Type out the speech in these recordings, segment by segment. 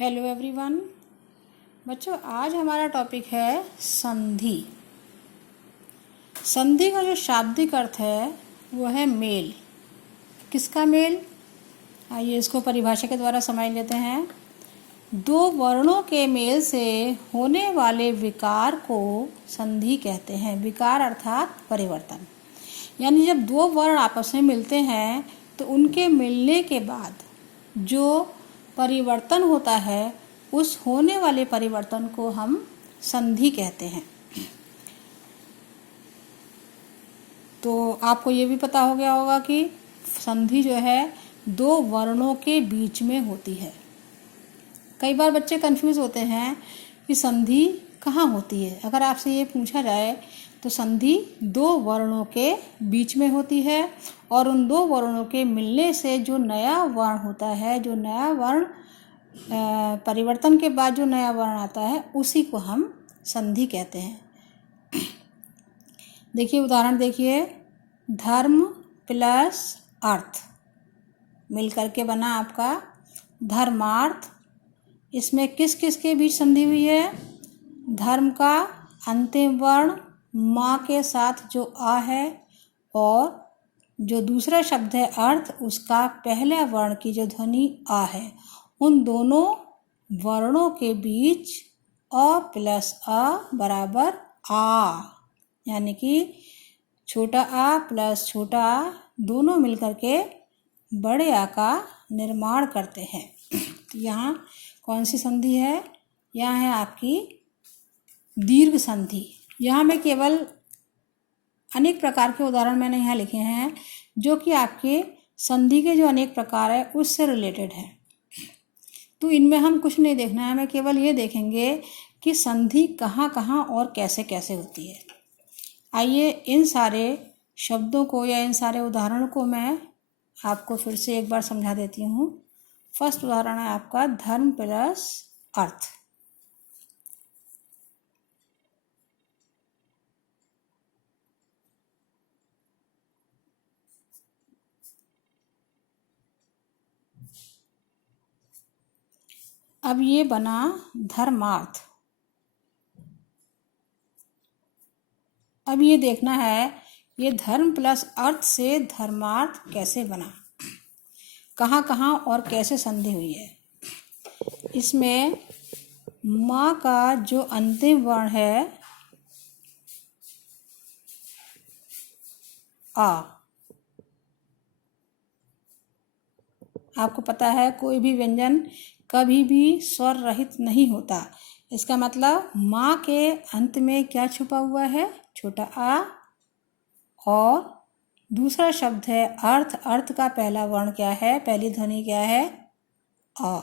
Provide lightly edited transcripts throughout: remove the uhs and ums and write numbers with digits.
Hello everyone. बच्चों, आज हमारा टॉपिक है संधि। संधि का जो शाब्दिक अर्थ है वो है मेल। किसका मेल? आइए इसको परिभाषा के द्वारा समझ लेते हैं। दो वर्णों के मेल से होने वाले विकार को संधि कहते हैं। विकार अर्थात परिवर्तन, यानी जब दो वर्ण आपस में मिलते हैं तो उनके मिलने के बाद जो परिवर्तन होता है उस होने वाले परिवर्तन को हम संधि कहते हैं। तो आपको ये भी पता हो गया होगा कि संधि जो है दो वर्णों के बीच में होती है। कई बार बच्चे कंफ्यूज होते हैं कि संधि कहाँ होती है। अगर आपसे ये पूछा जाए तो संधि दो वर्णों के बीच में होती है और उन दो वर्णों के मिलने से जो नया वर्ण होता है, जो नया वर्ण परिवर्तन के बाद जो नया वर्ण आता है उसी को हम संधि कहते हैं। देखिए उदाहरण देखिए, धर्म प्लस अर्थ मिलकर के बना आपका धर्मार्थ। इसमें किस किस के बीच संधि हुई है? धर्म का अंतिम वर्ण माँ के साथ जो आ है और जो दूसरा शब्द है अर्थ, उसका पहला वर्ण की जो ध्वनि आ है, उन दोनों वर्णों के बीच अ प्लस अ बराबर आ, यानी कि छोटा आ प्लस छोटा आ दोनों मिलकर के बड़े आ का निर्माण करते हैं। तो यहाँ कौन सी संधि है? यहाँ है आपकी दीर्घ संधि। यहाँ मैं केवल अनेक प्रकार के उदाहरण मैंने यहाँ लिखे हैं जो कि आपके संधि के जो अनेक प्रकार है उससे रिलेटेड है। तो इनमें हम कुछ नहीं देखना है, हमें केवल ये देखेंगे कि संधि कहाँ कहाँ और कैसे कैसे होती है। आइए इन सारे शब्दों को या इन सारे उदाहरणों को मैं आपको फिर से एक बार समझा देती हूँ। फर्स्ट उदाहरण है आपका धर्म प्लस अर्थ। अब ये बना धर्मार्थ। अब ये देखना है ये धर्म प्लस अर्थ से धर्मार्थ कैसे बना, कहाँ कहाँ और कैसे संधि हुई है। इसमें माँ का जो अंतिम वर्ण है आ, आपको पता है कोई भी व्यंजन कभी भी स्वर रहित नहीं होता। इसका मतलब माँ के अंत में क्या छुपा हुआ है? छोटा आ। और दूसरा शब्द है अर्थ। अर्थ का पहला वर्ण क्या है? पहली ध्वनि क्या है? आ।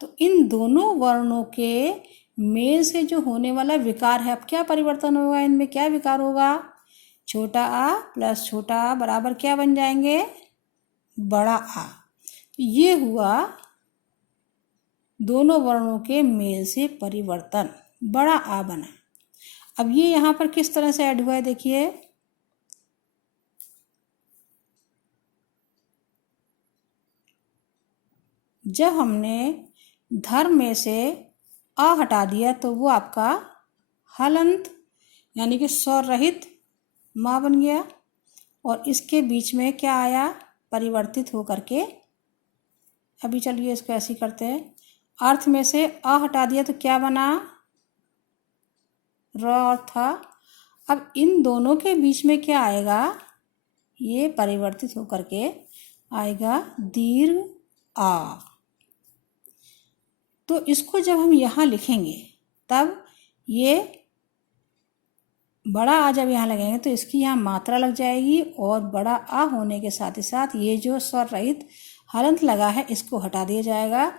तो इन दोनों वर्णों के मेल से जो होने वाला विकार है, अब क्या परिवर्तन होगा? इनमें क्या विकार होगा? छोटा आ प्लस छोटा आ बराबर क्या बन जाएंगे? बड़ा आ। तो ये हुआ दोनों वर्णों के मेल से परिवर्तन, बड़ा आ बना। अब ये यहाँ पर किस तरह से ऐड हुआ है देखिए। जब हमने धर्म में से आ हटा दिया तो वो आपका हलंत यानी कि स्वर रहित माँ बन गया और इसके बीच में क्या आया? परिवर्तित होकर के। अभी चलिए इसको ऐसे ही करते हैं। अर्थ में से आ हटा दिया तो क्या बना? र और था। अब इन दोनों के बीच में क्या आएगा? ये परिवर्तित होकर के आएगा दीर्घ आ। तो इसको जब हम यहाँ लिखेंगे तब ये बड़ा आ जब यहाँ लगेंगे तो इसकी यहाँ मात्रा लग जाएगी और बड़ा आ होने के साथ ही साथ ये जो स्वर रहित हलंत लगा है इसको हटा दिया जाएगा।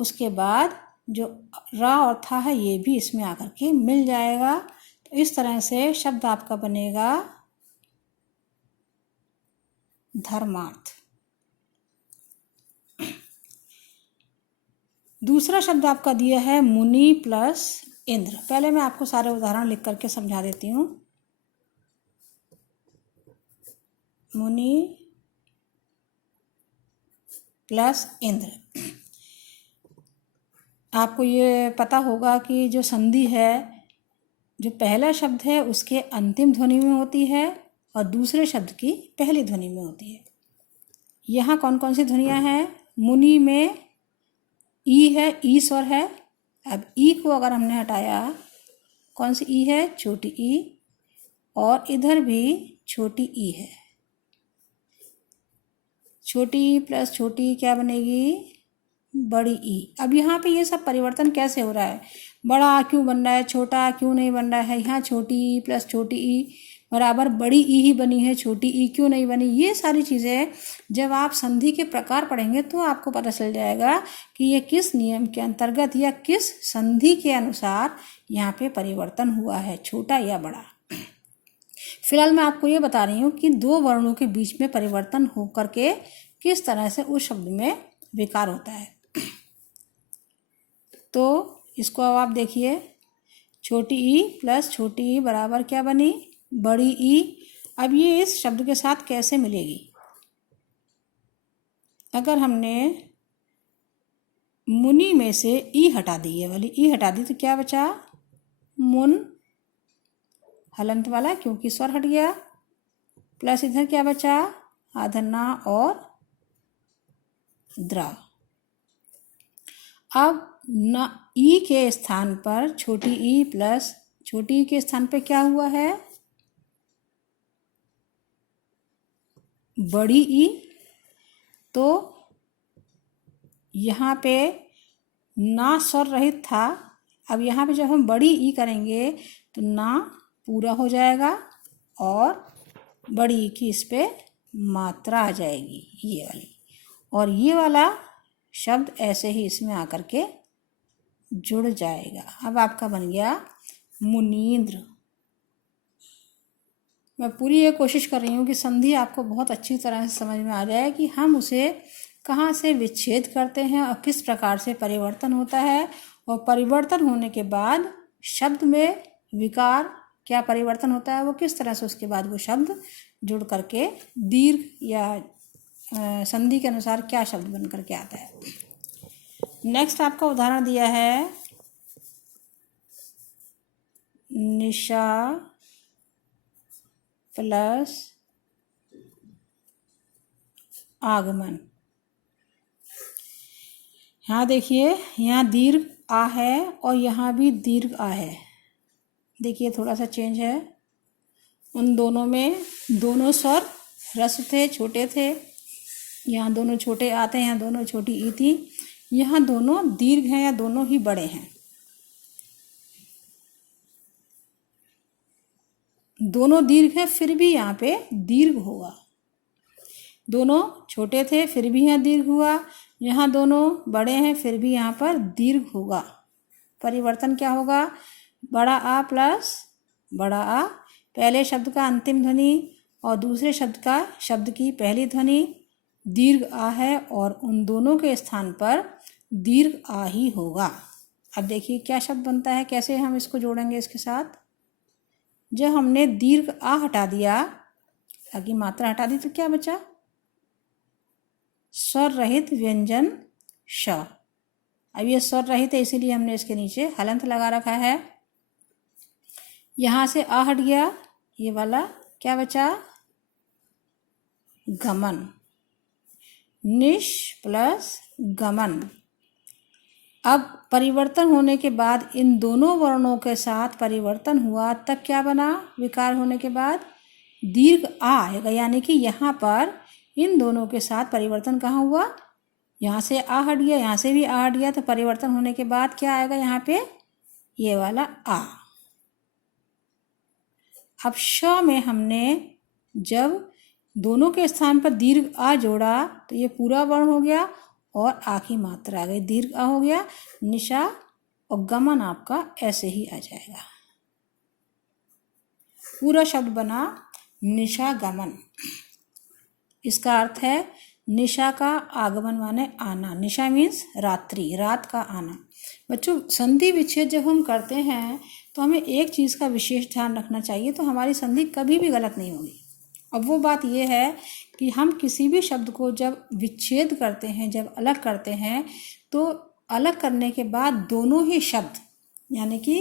उसके बाद जो रा और था है ये भी इसमें आकर के मिल जाएगा। तो इस तरह से शब्द आपका बनेगा धर्मार्थ। दूसरा शब्द आपका दिया है मुनि प्लस इंद्र। पहले मैं आपको सारे उदाहरण लिख करके समझा देती हूँ। मुनि प्लस इंद्र। आपको ये पता होगा कि जो संधि है, जो पहला शब्द है उसके अंतिम ध्वनि में होती है और दूसरे शब्द की पहली ध्वनि में होती है। यहाँ कौन कौन सी ध्वनियाँ हैं? मुनि में ई है, ई स्वर है। अब ई को अगर हमने हटाया, कौन सी ई है? छोटी ई, और इधर भी छोटी ई है। छोटी ई प्लस छोटी ई क्या बनेगी? बड़ी ई। अब यहाँ पे ये सब परिवर्तन कैसे हो रहा है? बड़ा क्यों बन रहा है, छोटा क्यों नहीं बन रहा है? यहाँ छोटी ई प्लस छोटी ई बराबर बड़ी ई ही बनी है, छोटी ई क्यों नहीं बनी? ये सारी चीज़ें जब आप संधि के प्रकार पढ़ेंगे तो आपको पता चल जाएगा कि ये किस नियम के अंतर्गत या किस संधि के अनुसार यहाँ पे परिवर्तन हुआ है, छोटा या बड़ा। फिलहाल मैं आपको ये बता रही हूँ कि दो वर्णों के बीच में परिवर्तन हो करके किस तरह से उस शब्द में विकार होता है। तो इसको अब आप देखिए, छोटी ई प्लस छोटी ई बराबर क्या बनी? बड़ी ई। अब ये इस शब्द के साथ कैसे मिलेगी? अगर हमने मुनि में से ई हटा दी, ये वाली ई हटा दी, तो क्या बचा? मुन, हलंत वाला क्योंकि स्वर हट गया, प्लस इधर क्या बचा? आधन्ना और द्रा। अब न ई के स्थान पर छोटी ई प्लस छोटी ई के स्थान पे क्या हुआ है? बड़ी ई। तो यहाँ पे ना स्वर रहित था, अब यहाँ पे जब हम बड़ी ई करेंगे तो ना पूरा हो जाएगा और बड़ी ई की इस पे मात्रा आ जाएगी, ये वाली, और ये वाला शब्द ऐसे ही इसमें आकर के जुड़ जाएगा। अब आपका बन गया मुनींद्र। मैं पूरी ये कोशिश कर रही हूँ कि संधि आपको बहुत अच्छी तरह से समझ में आ जाए कि हम उसे कहाँ से विच्छेद करते हैं और किस प्रकार से परिवर्तन होता है, और परिवर्तन होने के बाद शब्द में विकार क्या परिवर्तन होता है, वो किस तरह से उसके बाद वो शब्द जुड़ करके दीर्घ या संधि के अनुसार क्या शब्द बन करके आता है। नेक्स्ट आपका उदाहरण दिया है निशा प्लस आगमन। यहाँ देखिए, यहाँ दीर्घ आ है और यहाँ भी दीर्घ आ है। देखिए थोड़ा सा चेंज है, उन दोनों में दोनों स्वर ह्रस्व थे, छोटे थे। यहाँ दोनों छोटे आते हैं, यहाँ दोनों छोटी ई थी। यहाँ दोनों दीर्घ हैं या दोनों ही बड़े हैं। दोनों दीर्घ है फिर भी यहाँ पे दीर्घ होगा। दोनों छोटे थे फिर भी यहाँ दीर्घ हुआ। यहाँ दोनों बड़े हैं फिर भी यहाँ पर दीर्घ होगा। परिवर्तन क्या होगा? बड़ा आ प्लस बड़ा आ, पहले शब्द का अंतिम ध्वनि और दूसरे शब्द की पहली ध्वनि दीर्घ आ है और उन दोनों के स्थान पर दीर्घ आ ही होगा। अब देखिए क्या शब्द बनता है, कैसे हम इसको जोड़ेंगे इसके साथ। जब हमने दीर्घ आ हटा दिया, आगे मात्रा हटा दी, तो क्या बचा? स्वर रहित व्यंजन श। अब ये स्वर रहित है इसीलिए हमने इसके नीचे हलंत लगा रखा है। यहाँ से आ हट गया, ये वाला क्या बचा? गमन। निश प्लस गमन। अब परिवर्तन होने के बाद इन दोनों वर्णों के साथ परिवर्तन हुआ, तब क्या बना? विकार होने के बाद दीर्घ आ आएगा, यानी कि यहाँ पर इन दोनों के साथ परिवर्तन कहाँ हुआ? यहाँ से आ हट गया, यहाँ से भी आ हट गया, तो परिवर्तन होने के बाद क्या आएगा यहाँ पे? ये वाला आ। अब श में हमने जब दोनों के स्थान पर दीर्घ आ जोड़ा तो ये पूरा वर्ण हो गया और आ की मात्रा आ गई, दीर्घ आ हो गया। निशा और गमन आपका ऐसे ही आ जाएगा। पूरा शब्द बना निशा गमन। इसका अर्थ है निशा का आगमन माने आना। निशा मीन्स रात्रि, रात का आना। बच्चों संधि विच्छेद जब हम करते हैं तो हमें एक चीज़ का विशेष ध्यान रखना चाहिए, तो हमारी संधि कभी भी गलत नहीं होगी। अब वो बात यह है कि हम किसी भी शब्द को जब विच्छेद करते हैं, जब अलग करते हैं, तो अलग करने के बाद दोनों ही शब्द, यानी कि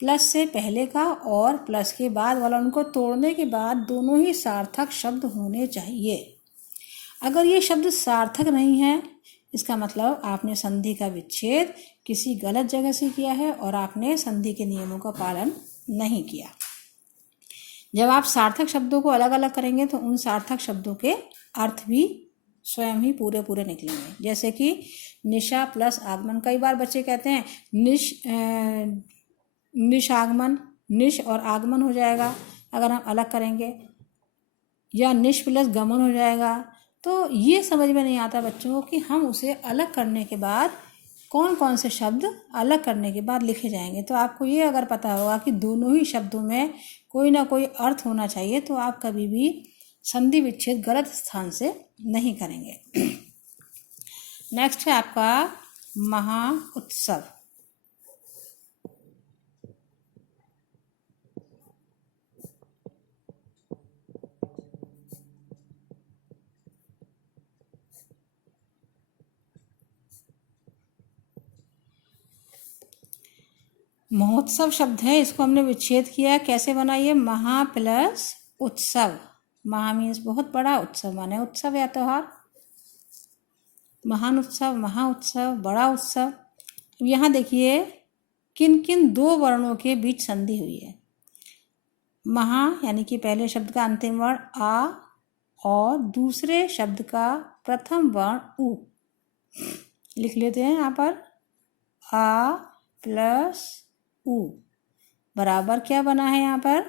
प्लस से पहले का और प्लस के बाद वाला, उनको तोड़ने के बाद दोनों ही सार्थक शब्द होने चाहिए। अगर ये शब्द सार्थक नहीं है, इसका मतलब आपने संधि का विच्छेद किसी गलत जगह से किया है और आपने संधि के नियमों का पालन नहीं किया। जब आप सार्थक शब्दों को अलग अलग करेंगे तो उन सार्थक शब्दों के अर्थ भी स्वयं ही पूरे पूरे निकलेंगे। जैसे कि निशा प्लस आगमन, कई बार बच्चे कहते हैं निशागमन, निश और आगमन हो जाएगा अगर हम अलग करेंगे, या निश प्लस गमन हो जाएगा। तो ये समझ में नहीं आता बच्चों को कि हम उसे अलग करने के बाद कौन कौन से शब्द अलग करने के बाद लिखे जाएंगे। तो आपको ये अगर पता होगा कि दोनों ही शब्दों में कोई ना कोई अर्थ होना चाहिए, तो आप कभी भी संधि विच्छेद गलत स्थान से नहीं करेंगे। नेक्स्ट है आपका महा उत्सव। महोत्सव शब्द है, इसको हमने विच्छेद किया। कैसे बना? ये महा प्लस उत्सव। महा मीन्स बहुत बड़ा, उत्सव माने उत्सव या त्योहार। महान उत्सव, महा उत्सव, बड़ा उत्सव। यहाँ देखिए किन किन दो वर्णों के बीच संधि हुई है। महा यानी कि पहले शब्द का अंतिम वर्ण आ और दूसरे शब्द का प्रथम वर्ण उ। लिख लेते हैं यहाँ पर, आ प्लस उ बराबर क्या बना है यहाँ पर?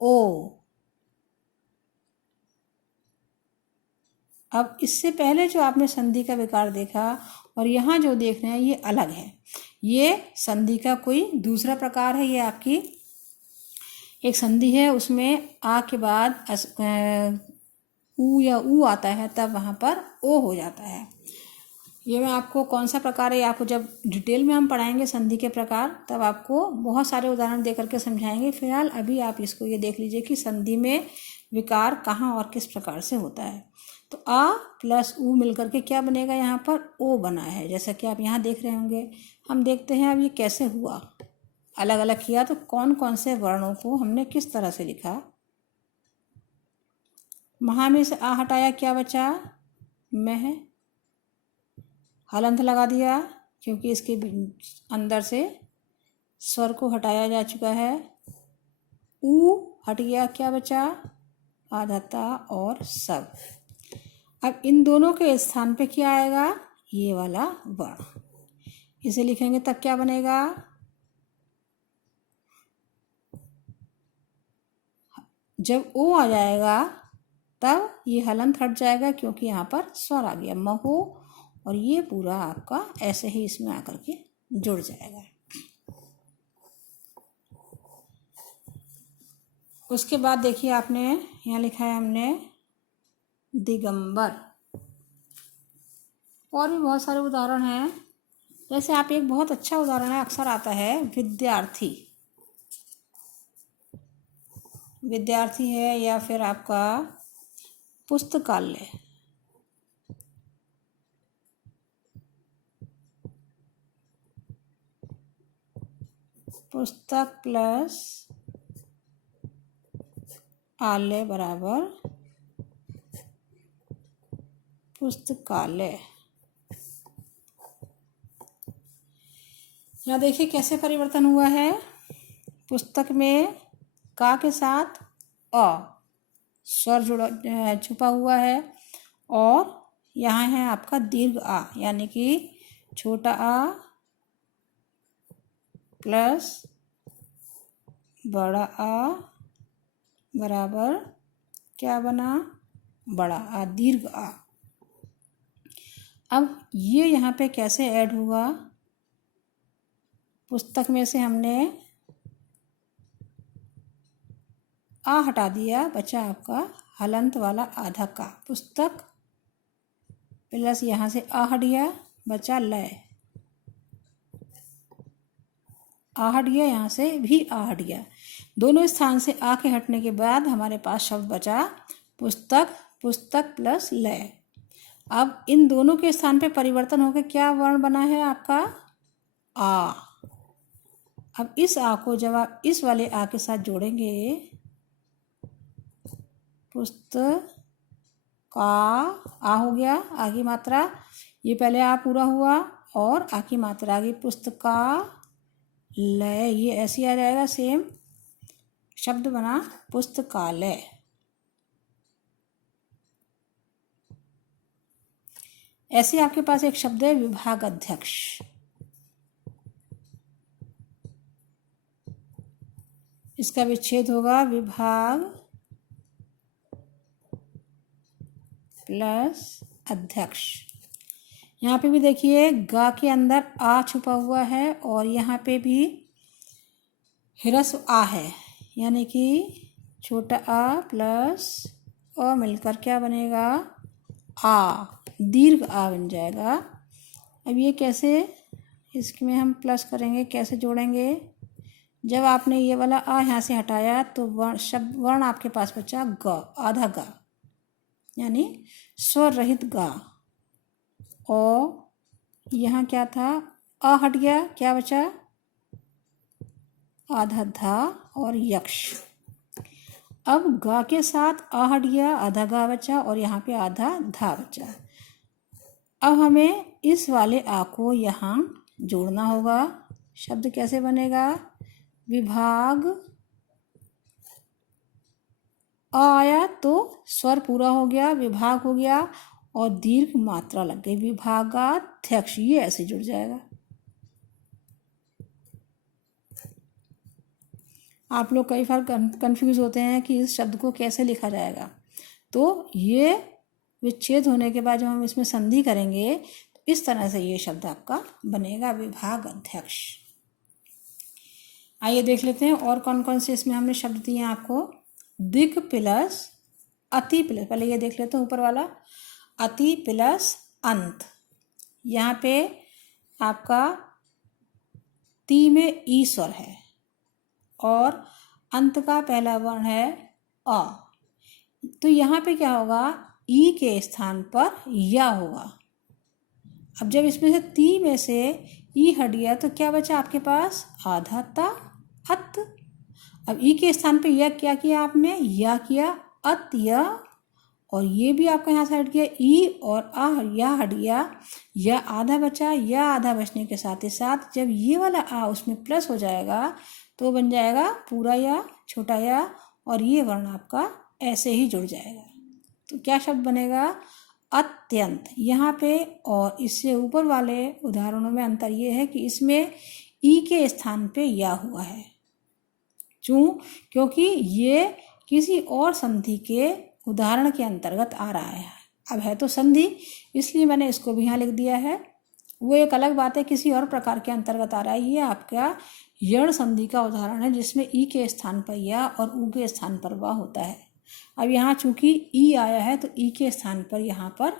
ओ। अब इससे पहले जो आपने संधि का विकार देखा और यहाँ जो देख रहे हैं ये अलग है। ये संधि का कोई दूसरा प्रकार है। ये आपकी एक संधि है, उसमें आ के बाद ऊ या ऊ आता है, तब वहाँ पर ओ हो जाता है। ये मैं आपको कौन सा प्रकार है, आपको जब डिटेल में हम पढ़ाएंगे संधि के प्रकार, तब आपको बहुत सारे उदाहरण दे करके समझाएंगे। फिलहाल अभी आप इसको ये देख लीजिए कि संधि में विकार कहाँ और किस प्रकार से होता है। तो आ प्लस ऊ मिलकर के क्या बनेगा? यहाँ पर ओ बना है, जैसा कि आप यहाँ देख रहे होंगे। हम देखते हैं अब ये कैसे हुआ, अलग अलग किया तो कौन कौन से वर्णों को हमने किस तरह से लिखा। महा में से आ हटाया, क्या बचा? मह। हलंत लगा दिया क्योंकि इसके अंदर से स्वर को हटाया जा चुका है। ऊ हट गया, क्या बचा? आधाता और सब। अब इन दोनों के स्थान पे क्या आएगा? ये वाला वर्ण। इसे लिखेंगे तब क्या बनेगा? जब ओ आ जाएगा तब ये हलंत हट जाएगा क्योंकि यहाँ पर स्वर आ गया महो, और ये पूरा आपका ऐसे ही इसमें आकर के जुड़ जाएगा। उसके बाद देखिए आपने यहाँ लिखा है हमने दिगंबर। और भी बहुत सारे उदाहरण हैं, जैसे आप एक बहुत अच्छा उदाहरण है, अक्सर आता है विद्यार्थी। विद्यार्थी है, या फिर आपका पुस्तकालय। पुस्तक प्लस आलय बराबर पुस्तकालय। यहाँ देखिए कैसे परिवर्तन हुआ है। पुस्तक में का के साथ अ स्वर जुड़ा छुपा हुआ है, और यहाँ है आपका दीर्घ आ, यानी कि छोटा आ प्लस बड़ा आ बराबर क्या बना? बड़ा आ, दीर्घ आ। अब ये यहाँ पे कैसे ऐड होगा? पुस्तक में से हमने आ हटा दिया, बचा आपका हलंत वाला आधा का। पुस्तक प्लस यहाँ से आ हट गया, बचा लय। आ हट गया, यहाँ से भी आ हट गया। दोनों स्थान से आ के हटने के बाद हमारे पास शब्द बचा पुस्तक, पुस्तक प्लस लय। अब इन दोनों के स्थान पे परिवर्तन होकर क्या वर्ण बना है आपका? आ। अब इस आ को जब आप इस वाले आ के साथ जोड़ेंगे, पुस्तक का आ हो गया, आ की मात्रा, ये पहले आ पूरा हुआ और आ की मात्रा आ गई, पुस्तकालय, ये ऐसे आ जाएगा, सेम शब्द बना पुस्तकालय। ऐसे आपके पास एक शब्द है विभाग अध्यक्ष। इसका विच्छेद होगा विभाग प्लस अध्यक्ष। यहाँ पे भी देखिए गा के अंदर आ छुपा हुआ है और यहाँ पे भी ह्रस्व आ है, यानी कि छोटा आ प्लस अ मिलकर क्या बनेगा? आ, दीर्घ आ बन जाएगा। अब ये कैसे, इसमें हम प्लस करेंगे, कैसे जोड़ेंगे? जब आपने ये वाला आ यहाँ से हटाया तो वर्ण आपके पास बचा ग, आधा गा, यानी स्वर रहित गा। और यहाँ क्या था? आ हट गया, क्या बचा? आधा धा और यक्ष। अब गा के साथ आ हट गया, आधा गा बचा और यहाँ पे आधा धा बचा। अब हमें इस वाले आ को यहाँ जोड़ना होगा। शब्द कैसे बनेगा? विभाग, आ आया तो स्वर पूरा हो गया, विभाग हो गया और दीर्घ मात्रा लग गई, विभागाध्यक्ष, ये ऐसे जुड़ जाएगा। आप लोग कई बार कंफ्यूज होते हैं कि इस शब्द को कैसे लिखा जाएगा, तो ये विच्छेद होने के बाद जब हम इसमें संधि करेंगे तो इस तरह से ये शब्द आपका बनेगा, विभाग अध्यक्ष। आइए देख लेते हैं और कौन कौन से इसमें हमने शब्द दिए हैं आपको। दिक् प्लस अति प्लस, पहले ये देख लेते हैं ऊपर वाला, अति प्लस अंत। यहाँ पे आपका ती में ई स्वर है और अंत का पहला वर्ण है अ, तो यहाँ पे क्या होगा? ई के स्थान पर या होगा। अब जब इसमें से ती में से ई हट गया तो क्या बचा आपके पास? आधा ता, अत। अब ई के स्थान पे या क्या किया आपने? या किया, अत या, और ये भी आपका यहाँ से हट गया, ई और आ या हट गया, या आधा बचा, या आधा बचने के साथ ही साथ जब ये वाला आ उसमें प्लस हो जाएगा तो बन जाएगा पूरा या, छोटा या, और ये वर्ण आपका ऐसे ही जुड़ जाएगा। तो क्या शब्द बनेगा? अत्यंत। यहाँ पे और इससे ऊपर वाले उदाहरणों में अंतर ये है कि इसमें ई के स्थान पे या हुआ है। क्यों? क्योंकि ये किसी और संधि के उदाहरण के अंतर्गत आ रहा है। अब है तो संधि, इसलिए मैंने इसको भी यहाँ लिख दिया है। वो एक अलग बात है, किसी और प्रकार के अंतर्गत आ रहा है। ये आपका यण संधि का उदाहरण है जिसमें ई के स्थान पर या और ऊ के स्थान पर वा होता है। अब यहाँ चूंकि ई आया है तो ई के स्थान पर यहाँ पर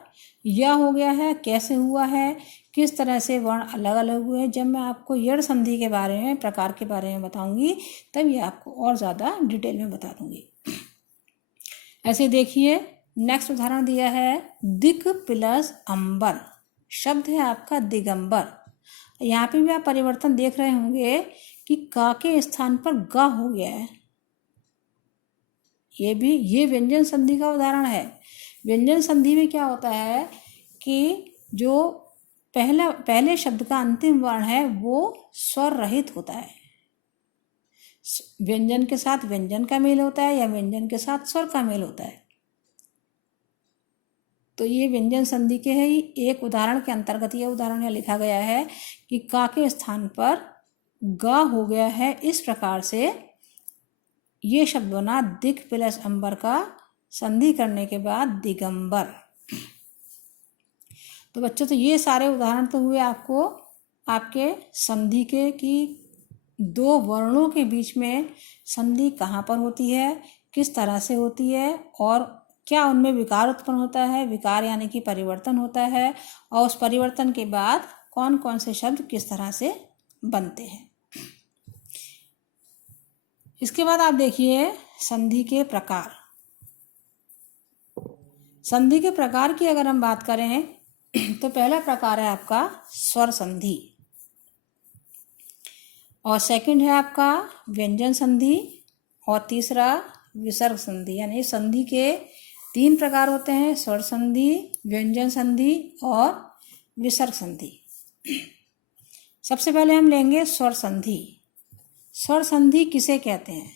या हो गया है। कैसे हुआ है, किस तरह से वर्ण अलग अलग हुए, जब मैं आपको यण संधि के बारे में, प्रकार के बारे में बताऊंगी तब ये आपको और ज़्यादा डिटेल में बता दूंगी। ऐसे देखिए नेक्स्ट उदाहरण दिया है दिक् प्लस अंबर। शब्द है आपका दिगंबर। यहाँ पे भी आप परिवर्तन देख रहे होंगे कि का के स्थान पर गा हो गया है। ये व्यंजन संधि का उदाहरण है। व्यंजन संधि में क्या होता है कि जो पहले शब्द का अंतिम वर्ण है वो स्वर रहित होता है। व्यंजन के साथ व्यंजन का मेल होता है या व्यंजन के साथ स्वर का मेल होता है। तो ये व्यंजन संधि के है ही एक उदाहरण के अंतर्गत ये उदाहरण यहाँ लिखा गया है कि का के स्थान पर गा हो गया है। इस प्रकार से ये शब्द बना दिक् प्लस अंबर का संधि करने के बाद दिगंबर। तो बच्चों, तो ये सारे उदाहरण तो हुए आपको आपके संधि के कि दो वर्णों के बीच में संधि कहाँ पर होती है, किस तरह से होती है और क्या उनमें विकार उत्पन्न होता है। विकार यानी कि परिवर्तन होता है, और उस परिवर्तन के बाद कौन कौन से शब्द किस तरह से बनते हैं। इसके बाद आप देखिए संधि के प्रकार। संधि के प्रकार की अगर हम बात करें तो पहला प्रकार है आपका स्वर संधि, और सेकंड है आपका व्यंजन संधि, और तीसरा विसर्ग संधि। यानी संधि के 3 प्रकार होते हैं, स्वर संधि, व्यंजन संधि और विसर्ग संधि। सबसे पहले हम लेंगे स्वर संधि। स्वर संधि किसे कहते हैं?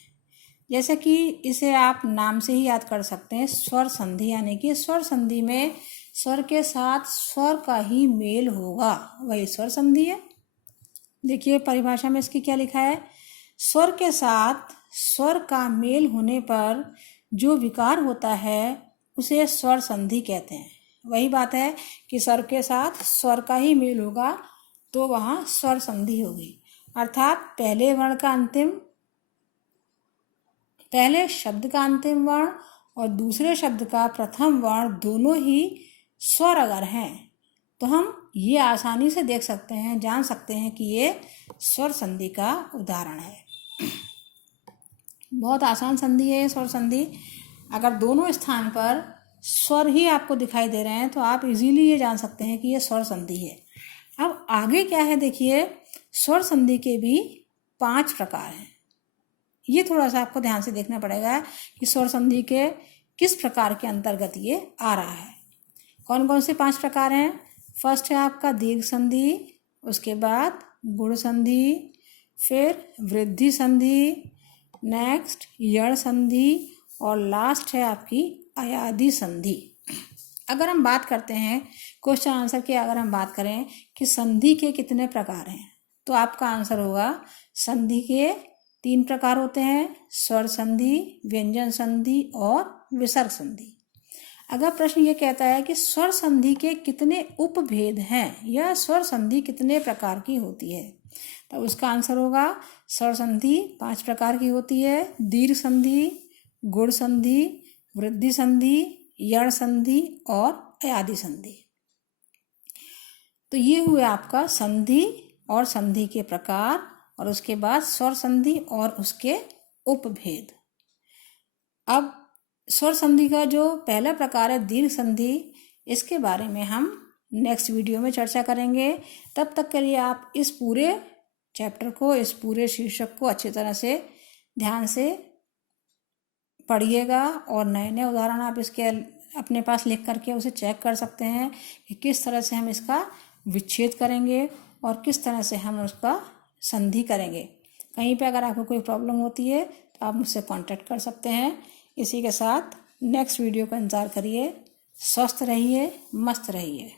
जैसे कि इसे आप नाम से ही याद कर सकते हैं, स्वर संधि यानी कि स्वर संधि में स्वर के साथ स्वर का ही मेल होगा, वही स्वर संधि है। देखिए परिभाषा में इसकी क्या लिखा है, स्वर के साथ स्वर का मेल होने पर जो विकार होता है उसे स्वर संधि कहते हैं। वही बात है कि स्वर के साथ स्वर का ही मेल होगा तो वहाँ स्वर संधि होगी, अर्थात पहले शब्द का अंतिम वर्ण और दूसरे शब्द का प्रथम वर्ण दोनों ही स्वर अगर हैं तो हम ये आसानी से देख सकते हैं, जान सकते हैं कि ये स्वर संधि का उदाहरण है। बहुत आसान संधि है ये स्वर संधि। अगर दोनों स्थान पर स्वर ही आपको दिखाई दे रहे हैं तो आप इजीली ये जान सकते हैं कि ये स्वर संधि है। अब आगे क्या है देखिए, स्वर संधि के भी 5 प्रकार हैं। ये थोड़ा सा आपको ध्यान से देखना पड़ेगा कि स्वर संधि के किस प्रकार के अंतर्गत ये आ रहा है। कौन कौन से 5 प्रकार हैं? फर्स्ट है आपका दीर्घ संधि, उसके बाद गुण संधि, फिर वृद्धि संधि, नेक्स्ट यण संधि, और लास्ट है आपकी अयादि संधि। अगर हम बात करते हैं क्वेश्चन आंसर की, अगर हम बात करें कि संधि के कितने प्रकार हैं तो आपका आंसर होगा संधि के 3 प्रकार होते हैं, स्वर संधि, व्यंजन संधि और विसर्ग संधि। अगर प्रश्न ये कहता है कि स्वर संधि के कितने उपभेद हैं या स्वर संधि कितने प्रकार की होती है तो उसका आंसर होगा स्वर संधि 5 प्रकार की होती है, दीर्घ संधि, गुण संधि, वृद्धि संधि, यण संधि और अयादि संधि। तो ये हुए आपका संधि और संधि के प्रकार, और उसके बाद स्वर संधि और उसके उपभेद। अब स्वर संधि का जो पहला प्रकार है दीर्घ संधि, इसके बारे में हम नेक्स्ट वीडियो में चर्चा करेंगे। तब तक के लिए आप इस पूरे चैप्टर को, इस पूरे शीर्षक को अच्छी तरह से ध्यान से पढ़िएगा, और नए नए उदाहरण आप इसके अपने पास लिख करके उसे चेक कर सकते हैं कि किस तरह से हम इसका विच्छेद करेंगे और किस तरह से हम उसका संधि करेंगे। कहीं पे अगर आपको कोई प्रॉब्लम होती है तो आप मुझसे कांटेक्ट कर सकते हैं। इसी के साथ नेक्स्ट वीडियो का इंतज़ार करिए। स्वस्थ रहिए, मस्त रहिए।